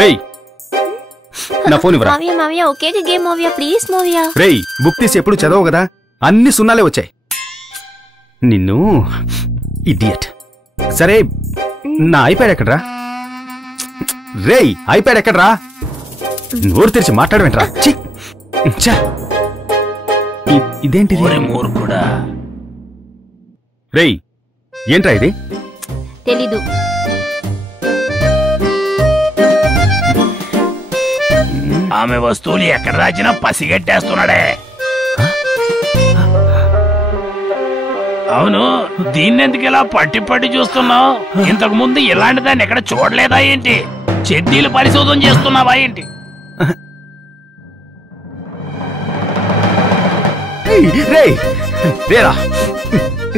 రేయ్ నా ఫోన్ ఇవ్వరా. మావయ్య ఓకే గేమ్ మావయ్య ప్లీజ్ మావయ్య. రేయ్ బుక్ తీసి ఎప్పుడు చదవవు కదా, అన్ని సున్నాలే వచ్చాయి. నిన్ను ఇడియట్. సరే నా ఐప్యాడ్ ఎక్కడ్రా? రేయ్ ఐప్యాడ్ ఎక్కడ్రా? నోరు తెరిచి మాట్లాడవేంట్రా? ఇదేంటిది? రేయ్ ఏంట్రా ఇది? తెలీదు. ఆమె వస్తువులు ఎక్కడ దాచినా పసిగట్టేస్తున్నాడే. అవును, దీన్ని ఎందుకు ఇలా పట్టి పట్టి చూస్తున్నావు? ఇంతకు ముందు ఇలాంటి దాన్ని ఎక్కడ చూడలేదా ఏంటి? చెడ్డీలు పరిశోధన చేస్తున్నావా ఏంటి? రేరా,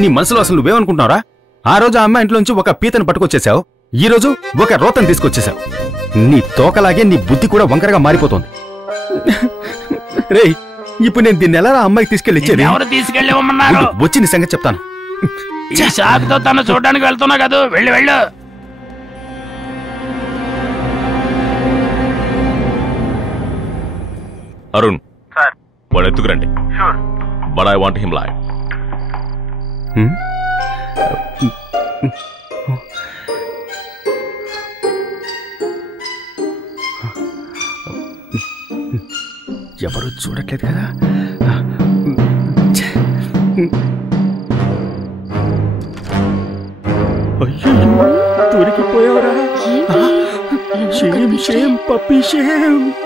నీ మనసులో అసలు నువ్వేమనుకుంటున్నావురా? ఆ రోజు ఆ అమ్మాయి ఇంట్లోంచి ఒక పీతను పట్టుకొచ్చేసావు, ఈ రోజు ఒక రోతను తీసుకొచ్చేసావు. నీ తోకలాగే నీ బుద్ధి కూడా వంకరగా మారిపోతుంది. రేయ్ ఇప్పుడు నేను దీన్ని ఎలా అమ్మాయికి తీసుకెళ్ళి ఇచ్చేది? ఎవరు తీసుకెళ్ళివమ్మన్నారు? వచ్చి నీ సంగతి చెప్తాను. ఈ షాక్తో తను చూడడానికి వెళ్తున్నా కదా, వెళ్ళు వెళ్ళు. అరుణ్ సార్, వాడు ఎత్తుకురండి. But I want him live. ఎవరు చూడట్లేదు కదా. అయ్యో దొరికిపోయావరా. పప్పి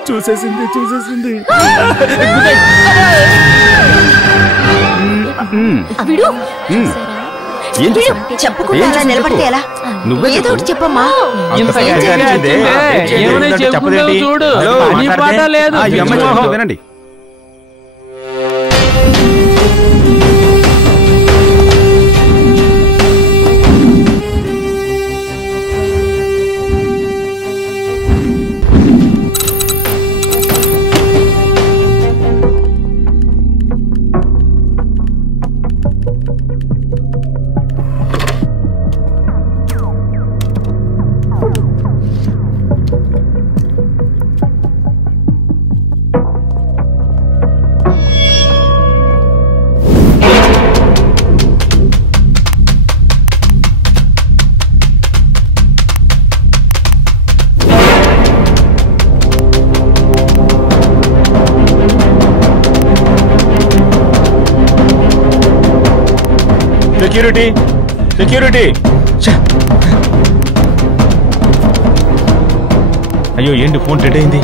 చూసేసింది. చెప్పకుండా నిలబడితే ఎలా? ఏదో ఒకటి చెప్పమ్మా. వినండి. సెక్యూరిటీ. అయ్యో ఏంటి ఫోన్ డెడ్ అయింది?